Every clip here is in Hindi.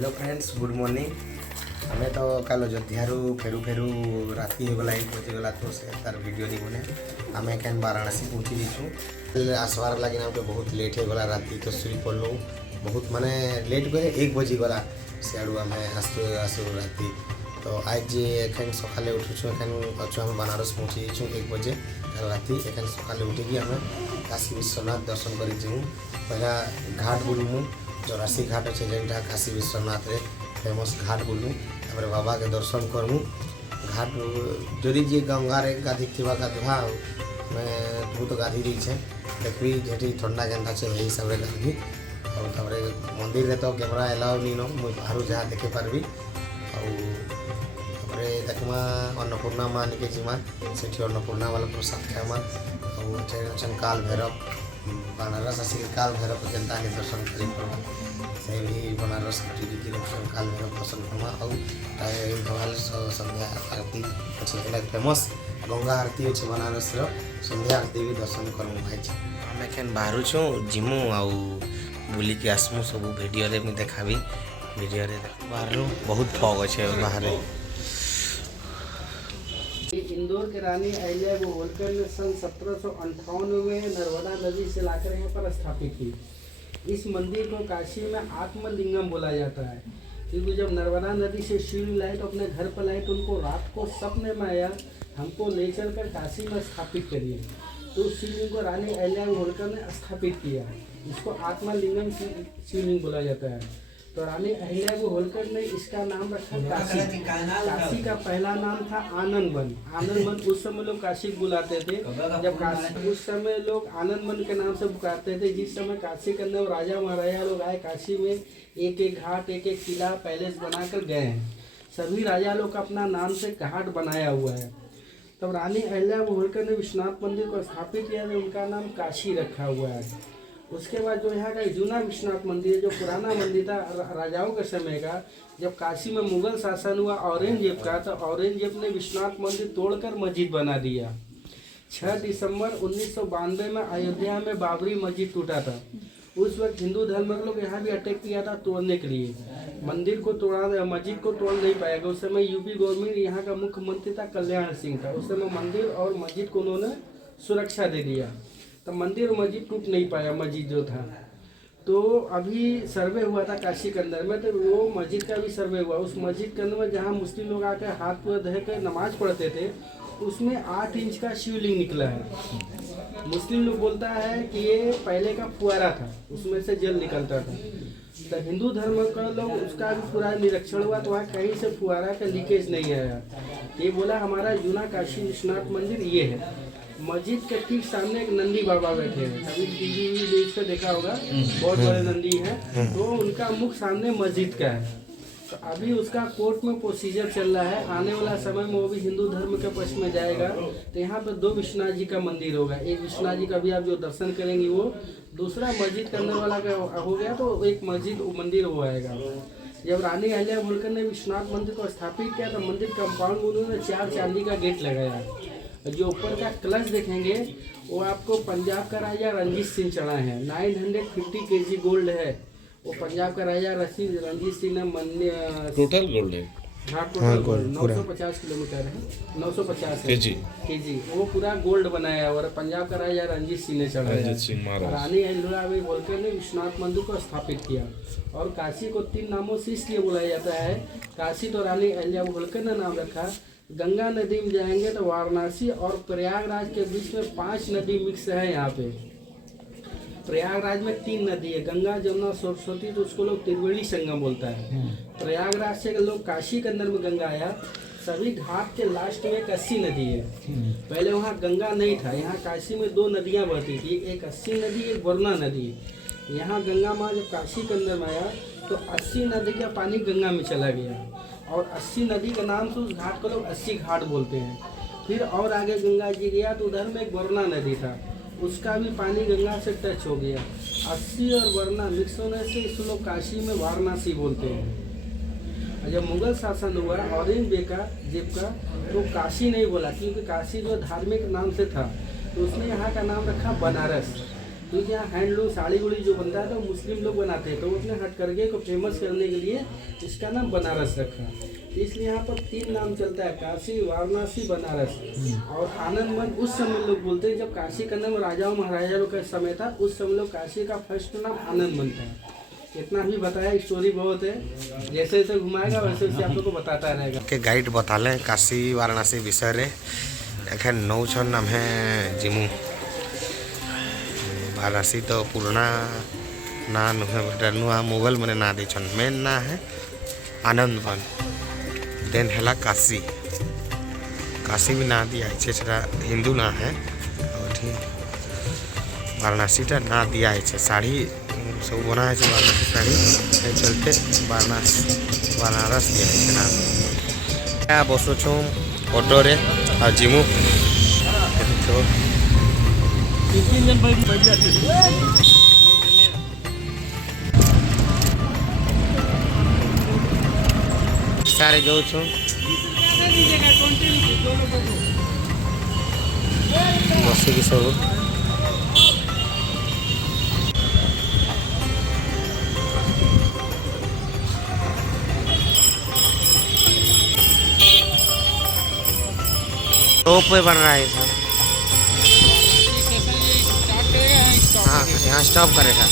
Hello friends, good morning. हमें तो कल अयोध्या फेरू फेरू राति होगला 1 बजेगला तो से तार वीडियो नहीं बने। हमें कैन वाराणसी पहुँची जाइछू। आसवार लगे तो बहुत लेट होगला राति तो शुई पड़लू बहुत माने लेट गए 1 बजे गला सियाड़ू आम आसू आसू राति तो आज एखन सकाले उठुछु एखन अच्छु आम बनारस पहुँची जाइछू 1 बजे राति। एखन सकाले उठिकी आम काशी विश्वनाथ दर्शन कर पहला घाट बुलमु 84 घाट अच्छे जेनटा काशी विश्वनाथ रे फेमस घाट बुलू तापर बाबा के दर्शन करमु। घाट जदि जी गंगा रे गाधी थिबा गाधवा मैं तू तो गाधी दीछे देखबी जेठी ठंडा जेनता छे एही हिसाब रे गाधी और तापर मंदिर रे तो कैमरा अलाउ नी नो मुई बाहरु जहाँ देखे पारबी और तापर देखमा अन्नपूर्णा मां निके जिमा सेठी अन्नपूर्णा वाला प्रसाद खामा और छन काल भैरव बनारस आसिक काल भैरव जनता ने दर्शन करी से भी बनारस की काल भैरव दर्शन करमा और भगवान संध्या आरती अच्छे फेमस गंगा आरती अच्छे बनारस संध्या आरती भी दर्शन करमु भाई। आम एखन बाहर छूँ जिमु आउ बुलिकी आसमु सब वीडियो रे मुझे देखाबी वीडियो रे बाहर बहुत फॉग अच्छे बाहर। इंदौर के रानी अहिल्याबाई होलकर ने सन 1758 में नर्मदा नदी से लाकर यहाँ पर स्थापित की। इस मंदिर को काशी में आत्मलिंगम बोला जाता है क्योंकि जब नर्मदा नदी से शिवलिंग लाए तो अपने घर पर लाए तो उनको रात को सपने में आया हमको ले चलकर काशी में स्थापित करिए। तो उस शिवलिंग को रानी अहिल्याबाई होलकर ने स्थापित किया। इसको आत्मलिंगम शिवलिंग बोला जाता है। तो रानी अहिल्याबाई होलकर ने इसका नाम रखा काशी। काशी का पहला नाम था आनंद वन। आनंद वन उस समय लोग काशी बुलाते थे जब काशी उस समय लोग आनंद वन के नाम से पुकारते थे। जिस समय काशी के अंदर राजा महाराजा लोग आए काशी में एक एक घाट एक एक किला पैलेस बनाकर गए हैं। सभी राजा लोग अपना नाम से घाट बनाया हुआ है। तब रानी अहिल्याबाई होलकर ने विश्वनाथ मंदिर को स्थापित किया तो उनका नाम काशी रखा हुआ है। उसके बाद जो यहाँ का जूना विश्वनाथ मंदिर जो पुराना मंदिर था राजाओं के समय का, जब काशी में मुगल शासन हुआ औरंगजेब का तो औरंगजेब ने विश्वनाथ मंदिर तोड़कर मस्जिद बना दिया। 6 दिसंबर 1992 में अयोध्या में बाबरी मस्जिद टूटा था। उस वक्त हिंदू धर्म के लोग यहाँ भी अटैक किया था तोड़ने के लिए। मंदिर को तोड़ा मस्जिद को तोड़ नहीं पाएगा। उस समय यूपी गवर्नमेंट यहाँ का मुख्यमंत्री था कल्याण सिंह था। उस समय मंदिर और मस्जिद को उन्होंने सुरक्षा दे दिया तो मंदिर और मस्जिद टूट नहीं पाया। मस्जिद जो था तो अभी सर्वे हुआ था काशी के अंदर में तो वो मस्जिद का भी सर्वे हुआ। उस मस्जिद के अंदर में जहाँ मुस्लिम लोग आकर हाथ पैर धो कर नमाज पढ़ते थे उसमें 8 इंच का शिवलिंग निकला है। मुस्लिम लोग बोलता है कि ये पहले का फुआरा था उसमें से जल निकलता था। तो हिंदू धर्म का लोग उसका भी पूरा निरीक्षण हुआ तो वहाँ कहीं से फुआरा का लीकेज नहीं आया। ये बोला हमारा जूना काशी विश्वनाथ मंदिर ये है। मस्जिद के ठीक सामने एक नंदी बाबा बैठे हैं। कभी टीवी देख कर देखा होगा बहुत बड़े नंदी हैं तो उनका मुख सामने मस्जिद का है। तो अभी उसका कोर्ट में प्रोसीजर चल रहा है। आने वाला समय में वो भी हिंदू धर्म के पक्ष में जाएगा तो यहाँ पर 2 विश्वनाथ जी का मंदिर होगा। एक विश्वनाथ जी का भी आप जो दर्शन करेंगे वो दूसरा मस्जिद के अंदर वाला का हो गया तो एक मस्जिद मंदिर हो आएगा। जब रानी अहिल्याबाई होलकर ने विश्वनाथ मंदिर को स्थापित किया तो मंदिर कंपाउंड में उन्होंने 4 चांदी का गेट लगाया। जो ऊपर का कलश देखेंगे वो आपको पंजाब का राजा रंजीत सिंह चढ़ा है। 950 kg गोल्ड है। वो पंजाब का राजा रंजीत सिंह ने टोटल गोल्ड है। हाँ टोटल गोल्ड 950 किलोमीटर है 950 केजी वो पूरा गोल्ड बनाया और पंजाब का राजा रंजीत सिंह ने चढ़ाया। रानी अहिल्याबाई होलकर ने विश्वनाथ मंदिर को स्थापित किया। और काशी को 3 नामों से इसलिए बुलाया जाता है। काशी तो रानी अहिल्याबाई होलकर ने नाम रखा। गंगा नदी में जाएंगे तो वाराणसी और प्रयागराज के बीच में 5 नदी मिक्स है। यहाँ पे प्रयागराज में 3 नदी है गंगा जमुना सरस्वती तो उसको लोग त्रिवेणी संगम बोलता है। प्रयागराज से लोग काशी के अंदर में गंगा आया। सभी घाट के लास्ट में एक 80 नदी है। पहले वहाँ गंगा नहीं था। यहाँ काशी में 2 नदियाँ बहती थी एक 80 नदी एक वरुणा नदी। यहाँ गंगा माँ जब काशी के अंदर में आया तो 80 नदी का पानी गंगा में चला गया और 80 नदी के नाम से उस घाट को लोग 80 घाट बोलते हैं। फिर और आगे गंगा जी गया तो उधर में एक वरुणा नदी था उसका भी पानी गंगा से टच हो गया। 80 और वरुणा मिक्स होने से इस लोग काशी में वाराणसी बोलते हैं। जब मुगल शासन हुआ औरंगजेब का तो काशी नहीं बोला क्योंकि काशी जो धार्मिक नाम से था तो उसने यहाँ का नाम रखा बनारस। क्योंकि यहाँ हैंडलूम साड़ी उड़ी जो बनता है तो मुस्लिम लोग बनाते हैं, तो वो अपने हथकरघे को फेमस करने के लिए इसका नाम बनारस रखा। इसलिए यहाँ पर 3 नाम चलता है, काशी, वाराणसी, बनारस। और आनंद वन उस समय लोग बोलते हैं जब काशी का नाम राजाओं महाराजाओं का समय था, उस समय लोग काशी का फर्स्ट नाम आनंद वन था। इतना भी बताया, स्टोरी बहुत है, जैसे जैसे घुमाएगा वैसे वैसे आप लोग को बताता रहेगा। के गाइड बताले काशी वाराणसी विषय रे एखन नौछन नाम है जिमू वाराणसी तो पुराना ना नुहे नुआ मोबाइल मैंने ना दी छन मेन ना है आनंद वन देन हैला काशी काशी भी ना दिया है छेड़ा हिंदू ना है और ठीक वाराणसी टा ना दिया है साड़ी सब बना है वाराणसी साड़ी चलते बनारस दिया है ना क्या बसो छो ऑटो रे और जिमू तो सारे जो छो बस की सब टॉप पे बन रहा है सब। हाँ यहाँ स्टॉप करेगा।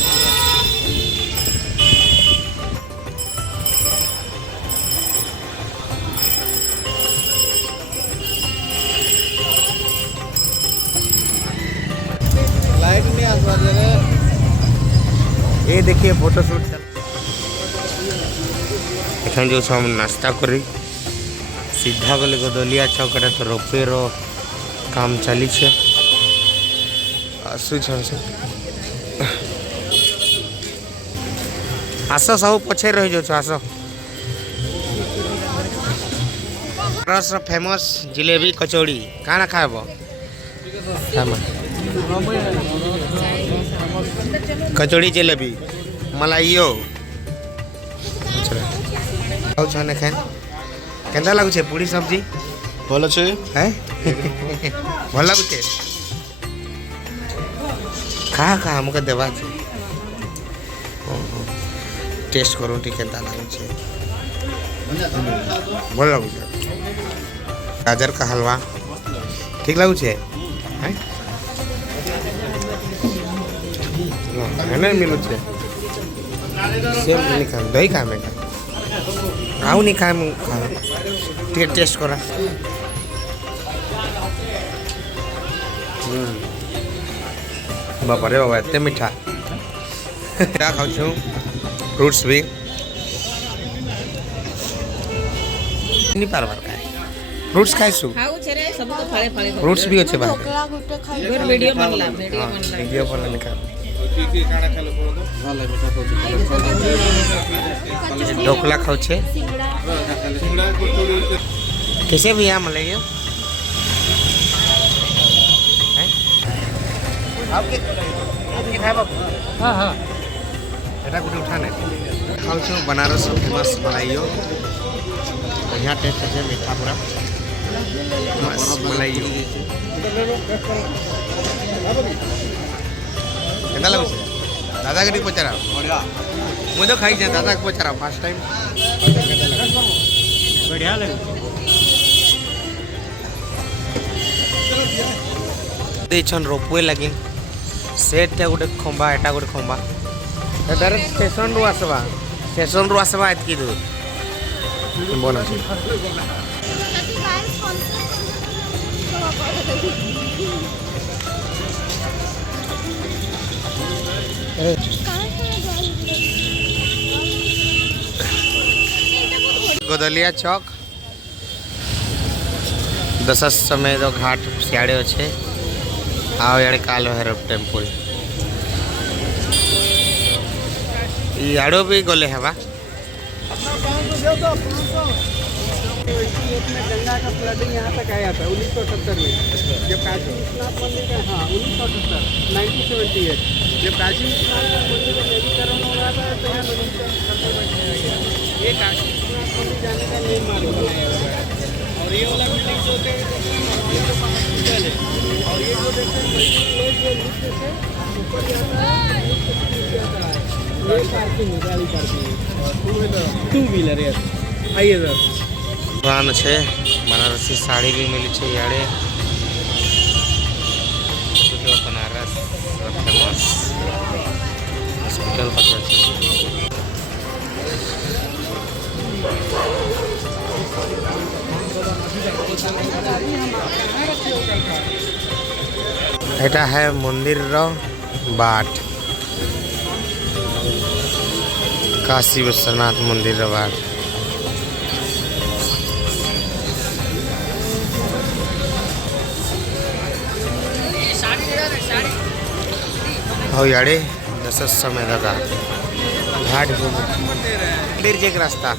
लाइट नहीं आसवा दे रहे। ये देखिए फोटो शूट चल एखन जो हम नाश्ता करी सीधा गले गदलिया छक तो रोपे रो काम चली छे आसु छ आस सब पछे रही जो आस रस फेमस जिलेबी कचौड़ी काना खाब कचौड़ी जिलेबी मलाइयो खान केंदा लागुचे पूरी सब्जी भल अच्छे हैं भल लागुचे खा खा हमके देवा छे टेस्ट करू टी केंदा लागुचे भल लागुचे गाजर का हलवा ठीक लागुचे हैं है ना मिलू छे सेम नहीं खा दही खा मैं आउ नहीं खा टे टेस्ट करा बापा रे बाबा एते मीठा क्या खाऊ छू फ्रूट्स भी नहीं पार बार खाए फ्रूट्स खाए सु खाऊ छरे सब तो फळे फळे फ्रूट्स भी अच्छे बात ढोकला गुटे खाई वीडियो बनला वीडियो पर नहीं खा की काना खाले कोन भल मीठा खाऊ ढोकला खाऊ छे सिंगड़ा कचौड़ी कैसे भी यहाँ मिलेगी आपके खाए बाबू हाँ हाँ बेटा कुछ उठाने खाऊ छो बनारस फेमस मलाइयो यहाँ टेस्ट है मीठा पूरा मस्त मलाइयो केंदा लागुचे दादागिरी पचारा बढ़िया मुझे खाई जाए दादा को पचारा फर्स्ट टाइम बढ़िया लगे देछन रोपवे लगी सेट गोटे खंबा एटा गोटे खंबा डायरेक्ट स्टेशन रु आसबा एतकी दूर बन अच्छे गदलिया चौक दशा समय तो घाट सियाड़े अच्छे आओ यार कालो है टेम्पल याड़ो भी गले हवा गंगा का फ्लडिंग यहाँ तक आया था 1978 में जब काशी विश्वनाथ मंदिर का 1978 जब काशी विश्वनाथ मंदिर का नवीकरण हो रहा था तो यहाँ ये काशी विश्वनाथ मंदिर जाने का मेन मार्ग बनाया हुआ है और ये वाला बिल्डिंग जो होते हैं ये जो महापूजल है और ये जो देखते हैं जो लिफ्ट से ये पार्किंग है, गाड़ी पार्किंग टू व्हीलर है। आइए सर। दुकान છે बनारसी साड़ी भी मिली છે याडे हॉस्पिटल बनारस फेमस हॉस्पिटल पत्र છે এটা है मंदिर रो बाट काशी विश्वनाथ मंदिर रो बाट हो याडे जस समय लगा घाट मंदिर जे रास्ता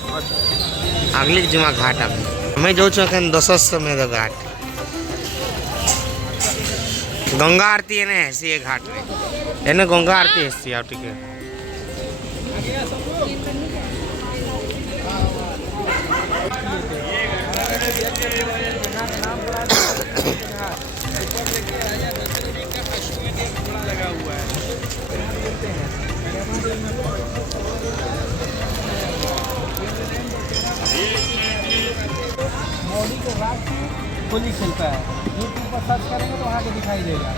आगली जमा घाट हमें जो छन 10 समय घाट गंगा आरती है ना ऐसी है घाट में है ना गंगा आरती ऐसी आओ ठीक है मौली के रात की होली खेलता है। यूट्यूब पर सर्च करेंगे तो वहाँ के दिखाई देगा।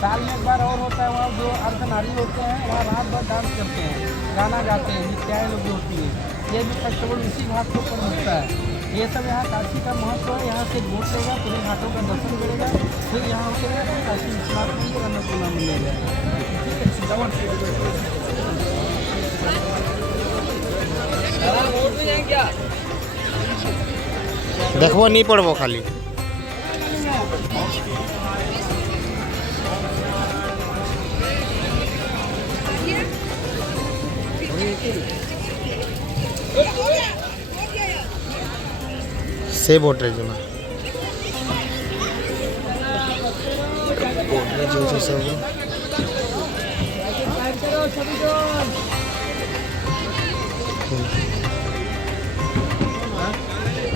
साल में एक बार और होता है, वहाँ जो अर्धनारी होते हैं वहाँ रात भर डांस करते हैं, गाना गाते हैं, नित्याएँ लोग भी होती है। ये भी फेस्टिवल इसी घाट के ऊपर होता है। ये सब यहाँ काशी का महत्व है। यहाँ से बोट लेगा, पूरे घाटों का दर्शन करेगा, फिर यहाँ उतरेगा तो काशी विश्वनाथ मंदिर अन्नपूर्णा मंदिर है। देखो नहीं पड़बो खाली से बोट रे जमा बोट रे जो सब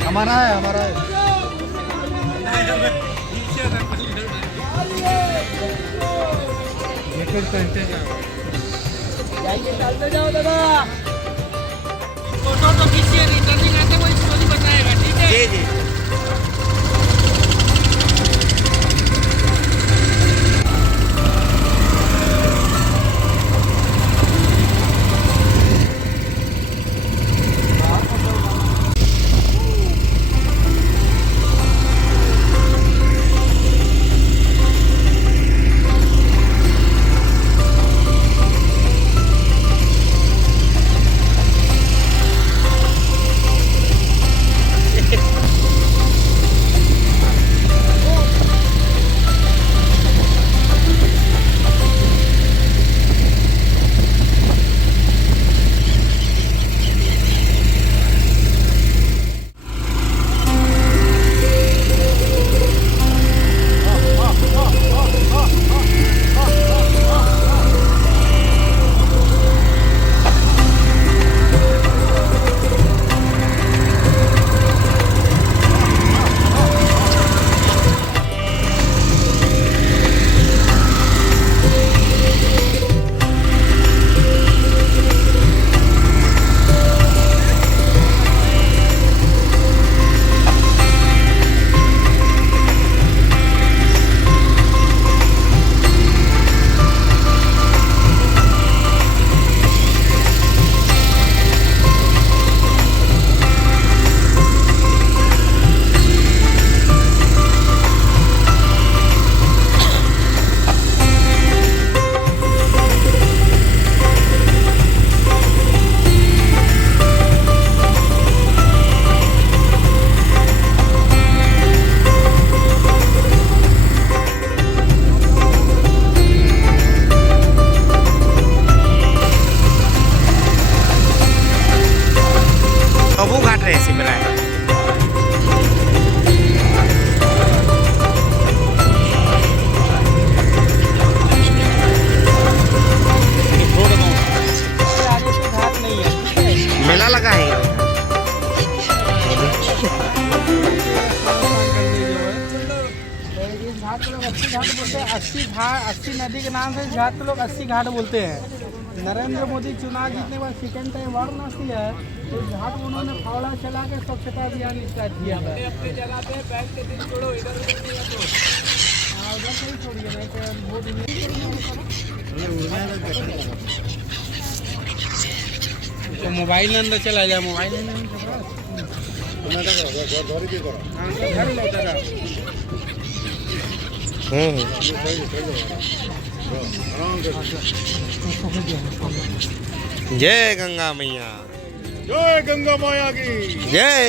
हमारा है, हमारा है। चलते जाओ दादा। फोटो तो खींचिए, रिटर्निंग आते वो स्टोरी बताएगा, ठीक है? जी जी घाट को लोग 80 घाट बोलते हैं। 80 नदी के नाम से इस घाट को लोग 80 घाट बोलते हैं। नरेंद्र मोदी चुनाव जीतने के बाद सेकेंड टाइम वाराणसी है, तो इस घाट में उन्होंने फावड़ा चला के स्वच्छता अभियान स्टार्ट किया था। अपनी जगह पे बैठ के दिन छोड़ो, इधर उधर से ही छोड़िए, नहीं तो वोट मोबाइल अंदर चला जाए, मोबाइल जय गंगा मैया, जय गंगा माया की जय।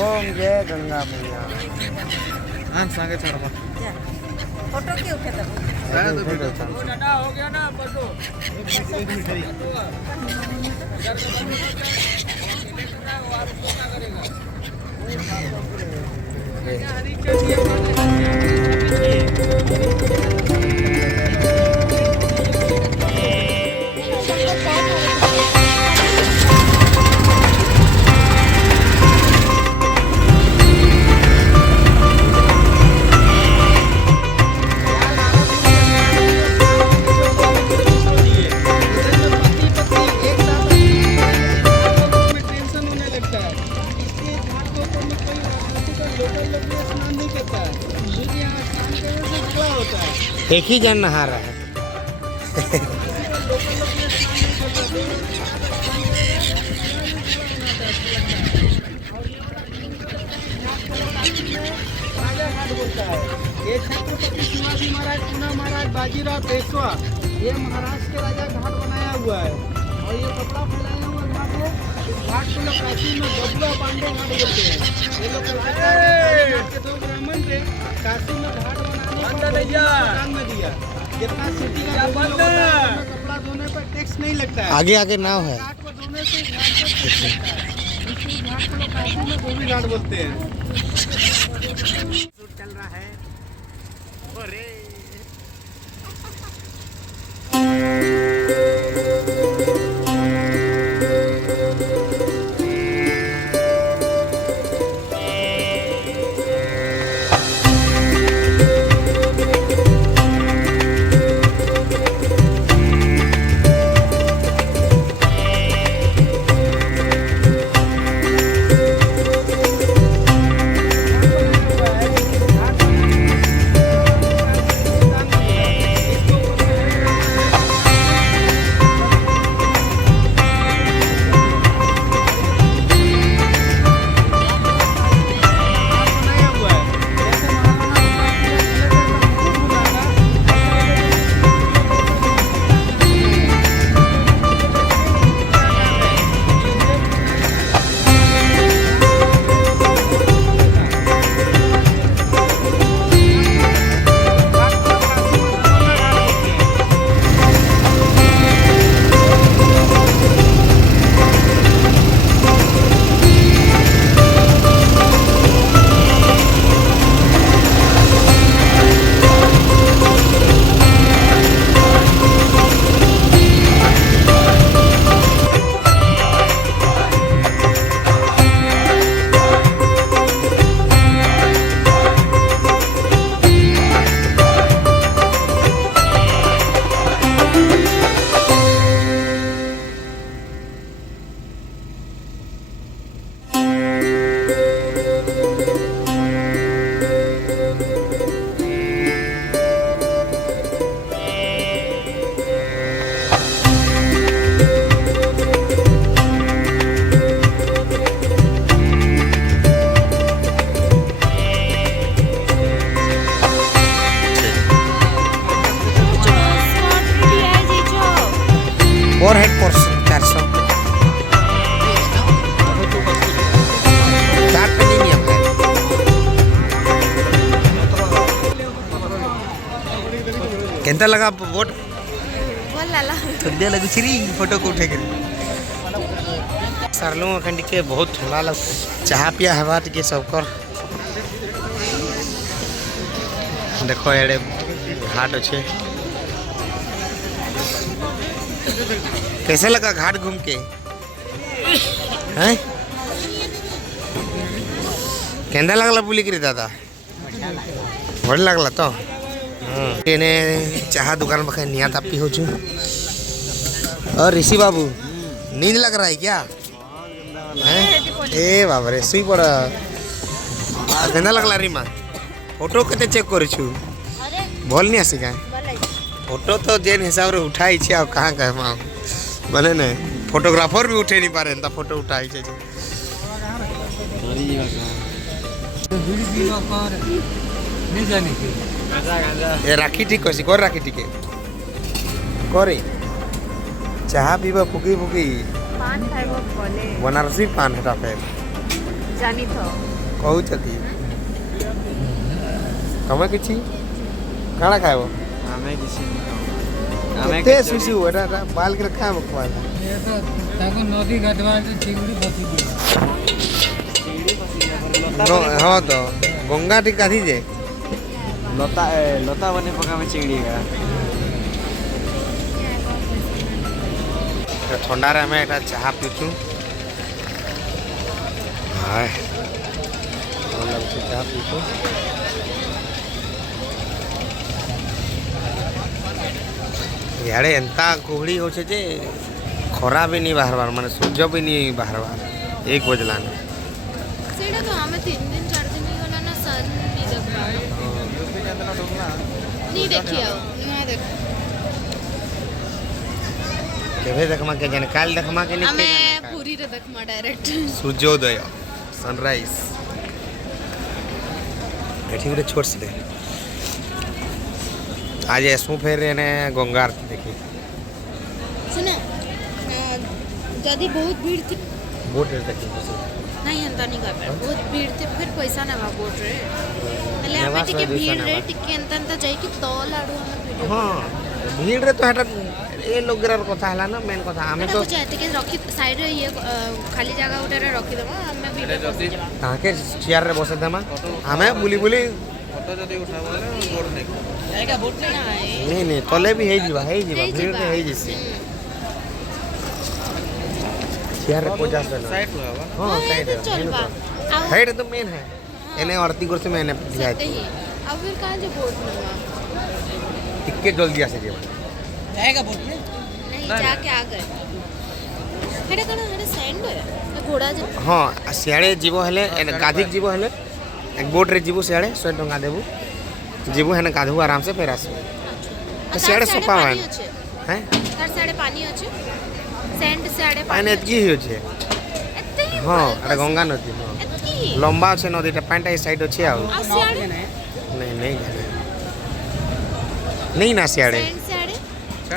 ओम जय गंगा मैया। हाँ सांगे चढ़वा फोटो क्यों उठे हो गया ना फोटो। एक ही जन नहा रहा है। ये छत्रपति शिवाजी महाराज, पूना महाराज, बाजीराव पेशवा, ये महाराष्ट्र के राजा घाट बनाया हुआ है। और ये कपड़ा फैलाया हुआ घाट है। इस घाट को लोग काशी में बबुआ पांडे घाट बोलते हैं। ये लोग कलकत्ता के 2 ब्राह्मण थे, काशी में घाट बनाने में दिया। जितना सिटी का कपड़ा धोने पर टैक्स नहीं लगता है। आगे आगे नाव है। घाट को धोने से घाट को लोग काशी में धोबी घाट बोलते हैं। चल रहा है। अरे और हेड पोर्शन 400 चाट पे नहीं है। केंता लगा वोट सद्या लगुरी फोटो को उठे सरलू अखंड के बहुत ठंडा लग चाह पिया हवा टे सबकर देखो एड़े घाट अच्छे कैसा लगा घाट घूम के हैं? केंदा लगला बुली करी दादा भल लगला तो एने चाहा दुकान पर निया तापी हो चु। और ऋषि बाबू नींद लग रहा है क्या हैं? ए बाबा रे सुई पड़ा केंदा लगला रीमा फोटो केते चेक करू छु भल नहीं आसी का फोटो तो जेन हिसाब रे उठाई छी आ कहां कह मा बोले ने फोटोग्राफर भी उठे नहीं पारे त फोटो उठाई छे ए राखी ठीक कसी कर राखी ठीक करे चाहा पीबा फुकी फुकी पान खाइबो बोले बनारसी पान हेटा फेर जानी तो कहू छथि तमे किछि काना खाइबो हमें किसी केते सुसु एटा बाल के खाइबो बाल ये तो ताको नदी घाटवा से चिंगड़ी फसी गई हाँ तो गंगा टी काधी जे लता लता बने पका में चिंगड़ी का ठंडा रे हमें एटा चाहा पीछू हाय मतलब चाहा पीछू यारे एंता कुहड़ी हो छे जे खरा भी नहीं बाहरबार माने सूर्य भी नहीं बाहरबार 1 बजला ने सेटा तो हमें 3 दिन 4 दिन ही होला ना सन नहीं देख पाए नहीं देखी आओ नहीं देख केवे देखमा के जन काल देखमा के नहीं हमें पूरी रे देखमा डायरेक्ट सूर्योदय सनराइज एठी गोटे छोट से आज ऐसू फेर ने गंगा आरती देखी सुना जदी बहुत भीड़ थी बोट रे देखी नहीं हंता नहीं कर पाए बहुत भीड़ थी फिर पैसा ना बोट रे એટલે नेवा हमें टिके सौ भीड़ दुइशा रे नेवा। टिके अंत जाई कि तो लाडू हमें वीडियो हां भीड़ रे तो हेटा ए लोग गर कथा हला ना मेन कथा हमें तो तो कुछ ऐसे के रखी साइड रे ये खाली जगह उठे रे रखी देबो हमें वीडियो पोस्ट जबा ताके चेयर रे बसे दमा हमें बुली बुली फोटो जदी उठाबो गोड़ नहीं जाएगा बोट नहीं नहीं नहीं तले भी हे जीवा भीड़ रे हे जिसी चेयर रे 50 देना साइड हुआ हां साइड चलबा साइड तो मेन है एने आरती कर से मैंने दिया सही अब फिर कहां जो बोट मिलवा टिके जल्दी आसे जीवा जाएगा बोट में नहीं जाके आ गए हेडे कण हेडे सैंड है घोड़ा जो हाँ सियाड़े जीव हेले गाधिक जीव हेले एक बोट रे जीवु सियाड़े 100 टंका देबु जीवु हेने गाधु आराम से फेर आसु सियाड़े सोपा है हैं तार साडे पानी अछि सैंड साडे पानी पानी एतकी ही होछे एते ही हाँ अरे गंगा नदी हाँ एतकी ही लंबा छे नदीटा पानीटा ए साइड अछि आउ आ साडे नहीं नहीं ना सियाड़े सैंड साडे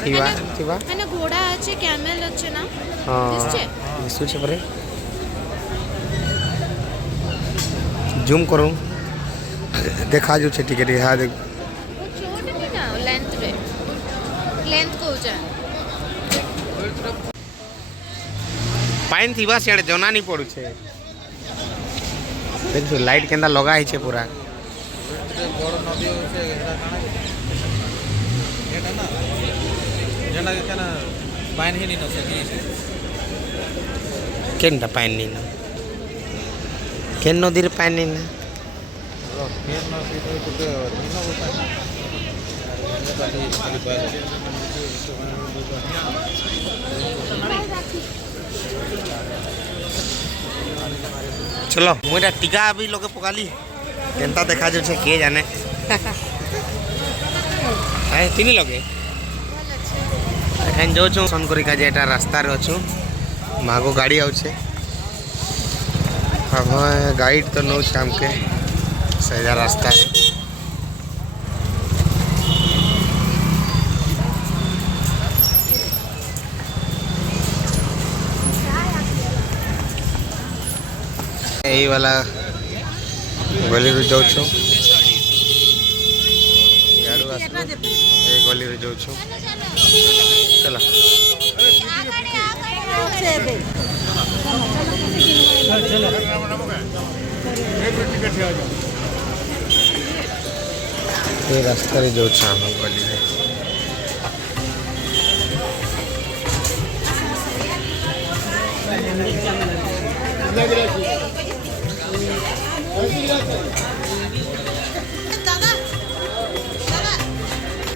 थिवा थिवा हेने घोड़ा अछि कैमल अछि ना हाँ दिसछे दिसु छे परे जूम करूं देखा जो छे टिके हाँ देख वो छोट नहीं ना लेंथ रे लेंथ को जा पाइन थिवा सियाड़े जना नहीं पड़ू छे देख लाइट केंदा लगा ही छे पूरा बड़ नदी होছে এটা কানা এটা না যেটা যেটা পানি হি নি ন সকি केनटा पाइन नहीं ना केन नदीर पाइन नहीं ना ফের নদী তো তো নিনো কথা चलो मुझे टीका अभी लोग पकाली केनता देखा जो छे के जाने है तीन लगे एखन जो छु सोनकरी का जेटा रास्ता रे छु मागो गाड़ी आउ छे अब गाइड तो नो शाम के सजा रास्ता है यही वाला गली रे जाऊ छु याडू आसलो ए गली रे जाऊ छु चला ये रास्ता रे जाऊ छु हम गली रे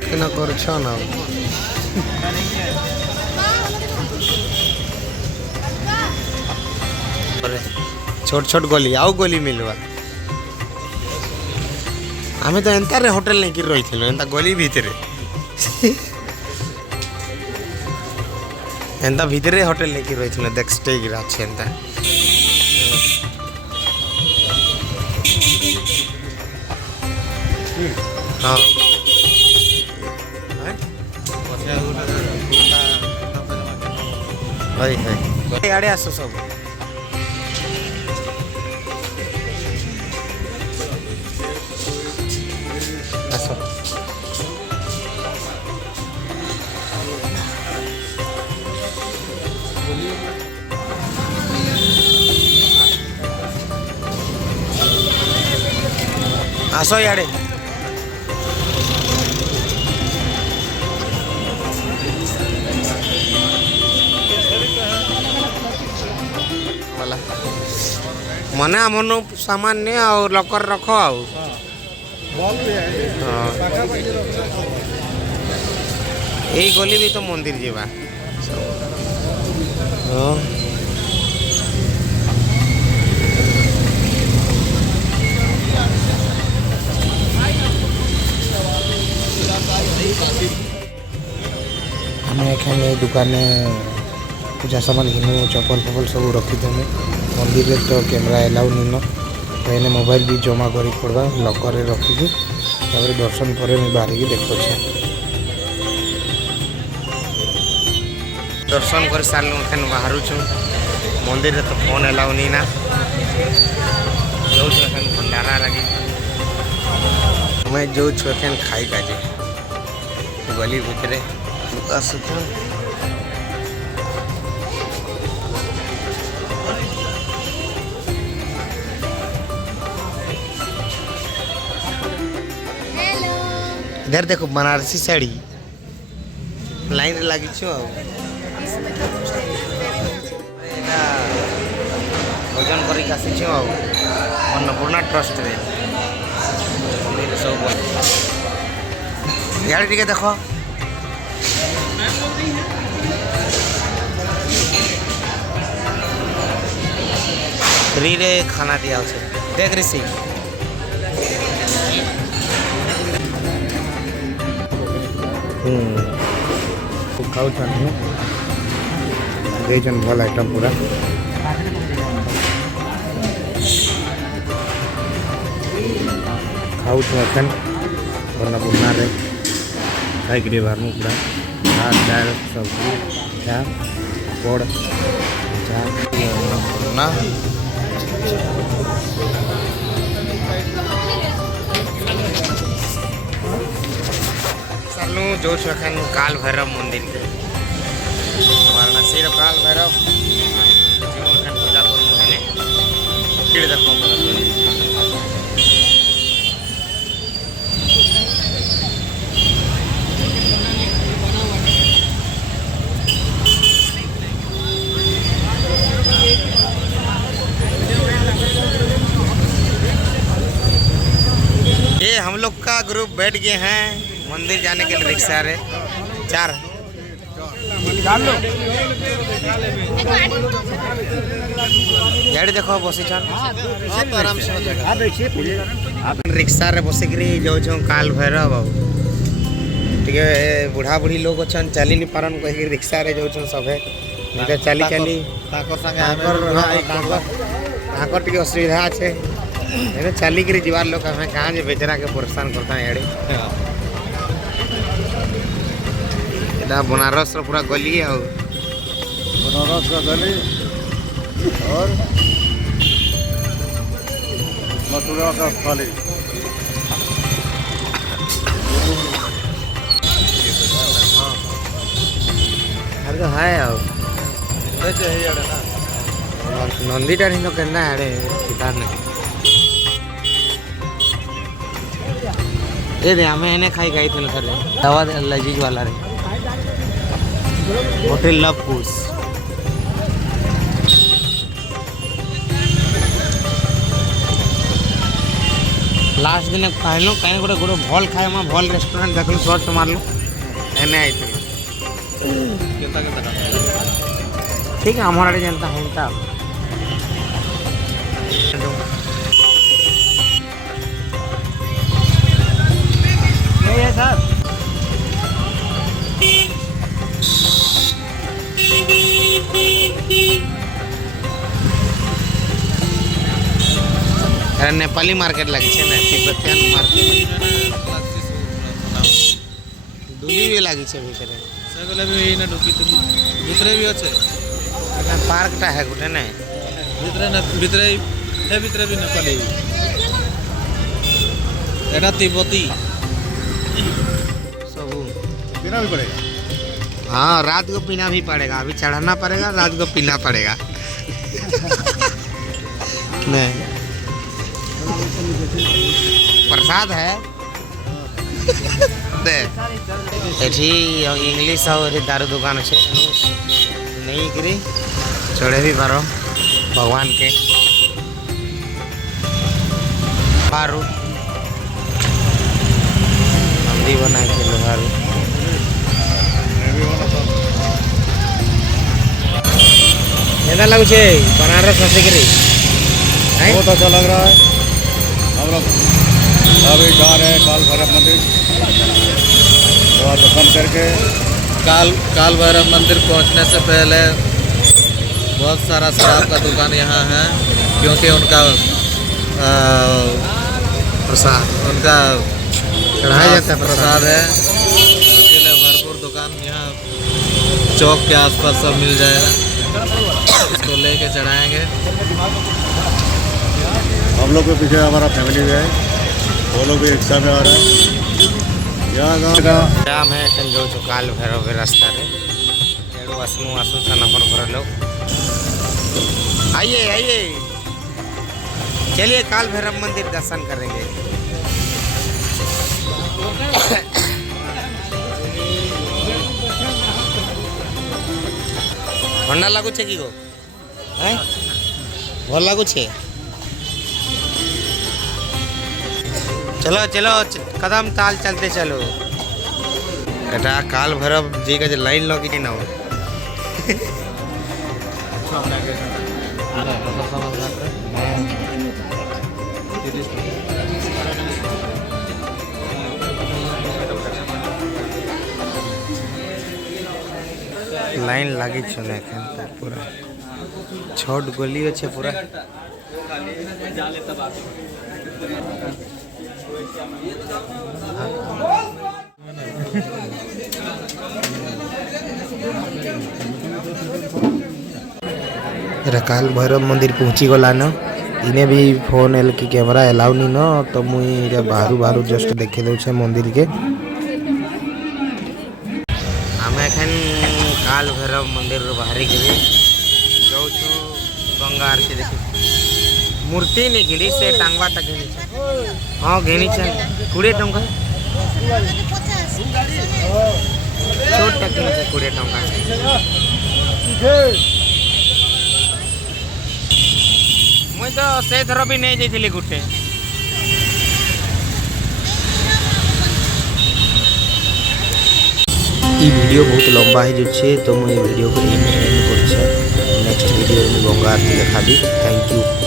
कितना करछ ना छोट छोट गली आउ गली मिलवा आमे तो एंता रे होटल नहीं कर रही थी एंता गली भीतर एंता भीतर होटल नहीं कर रही थी देख स्टे गिरा अच्छे एंता हाँ हाय हाय आड़े आसो सब आसो आसो याड़े मने आमन सामान ने और लकर रख आउ यही गली भी तो मंदिर जीवा हमें एखे दुकान पूजा सामान घिनु चप्पल फपल सब रखी देने मंदिर तो कैमरा एलाउ नहीं तो एने मोबाइल भी जमा करी पड़वा लकर रखिकी दर्शन पर बाहर देखो दर्शन कर सारू एखन बाहर मंदिर तो फोन एलाउ नहीं ना जो भंडारा लगे हमें जो एखन खाई काजे गली भितर आसुचु इधर देखो बनारसी साड़ी लाइन लगी भोजन कर अन्नपूर्णा ट्रस्ट रे सब यार देख फ्री रे खाना दिया देख ऋषि खाऊ गई भल आइटम पूरा खाऊ एखन अन्नपूर्णा रे खाई बाहर पूरा भात दाल सब्जी चा पड़ चा अन्नपूर्णा सालू जो एखन काल भैरव मंदिर के वाराणसी काल भैरव पूजा कर देखो ये हम लोग का ग्रुप बैठ गए हैं मंदिर जाने के लिए रिक्शा रे 4 गाड़ी देखो बसी आराम से रिक्शा रे बसिक जाऊँ काल भैरव टे बुढ़ा बुढ़ी लोग अच्छा चली नहीं पारन कह रिक्शा रे जाऊँ सभे चली चली टे असुविधा अच्छे चलिक जीवार लोग हमें कहाँ जे बेचरा के परेशान करता है एड़े बनारस पूरा गली है बनारस का गली और मथुरा का थाली तो है नंदी टा नहीं तो कहना है कितार नहीं ये दे हमें इन्हें खाई गई थी सर दवा लजीज वाला रे होटल लव पूस लास्ट दिन कहलु कहीं गोटे गोटे भल खाए भल रेस्टोरेंट देखलु सर्च मारलु एने आई केता केता ठीक है हमारे आड़े जनता हेंता नहीं है सर अरे नेपाली मार्केट लगी है ना तिब्बतियन मार्केट दुली भी लगी है भीतर से बेले भी ना ढुकी तुम भीतरे भी अच्छे पार्क टा है गोटे ना भीतरे ना भीतरे भी नेपाली एटा तिब्बती सब पीना भी पड़ेगा। हाँ रात को पीना भी पड़ेगा अभी चढ़ाना पड़ेगा रात को पीना पड़ेगा नहीं प्रसाद है एठी इंग्लिश और दारू दुकान अच्छे नहीं करी चढ़े भी पारो भगवान के बारू नंदी बना के लोहारू केना लगू छे बनारस हंसी बहुत अच्छा लग रहा है। हम लोग अभी जा रहे हैं काल भैरव मंदिर थोड़ा दर्शन करके। काल भैरव मंदिर पहुंचने से पहले बहुत सारा शराब का दुकान यहाँ है क्योंकि उनका प्रसाद उनका चढ़ाया जाता है प्रसाद है इसलिए भरपूर दुकान यहाँ चौक के आसपास सब मिल जाएगा इसको लेके चढ़ाएंगे। हम लोग के पीछे हमारा फैमिली भी है वो लोग भी रिक्शा में आ रहे हैं। यहाँ गाँव का जाम है एखन जो काल भैरव के रास्ता रे एडो आसमु आसु सन अपन घर लोग आइए आइए चलिए काल भैरव मंदिर दर्शन करेंगे। ठंडा लागू छे की गो हैं भल लागू छे चलो चलो कदम ताल चलते चलो एटा काल भैरव जी का जो लाइन लगी ना लाइन लगी छे पूरा छोट गली अच्छे पूरा काल भैरव मंदिर पहुँची गला न इने भी फोन एल की कैमरा एलाउ नहीं न तो मुई बाहर बाहर जस्ट देखे दे मंदिर के आम एखन काल भैरव मंदिर बाहरी के जाऊँ गंगा आरती देखी मूर्ति नहीं घिड़ी से टांगवा तक घेनी हाँ घेनी 20 टंका छोट तक 20 टंका मुई तो से थर भी नहीं जाइली गुटे ई वीडियो बहुत लंबा है जो तो मुझे वीडियो को एंड कर नेक्स्ट वीडियो में गंगा आरती देखा थैंक यू।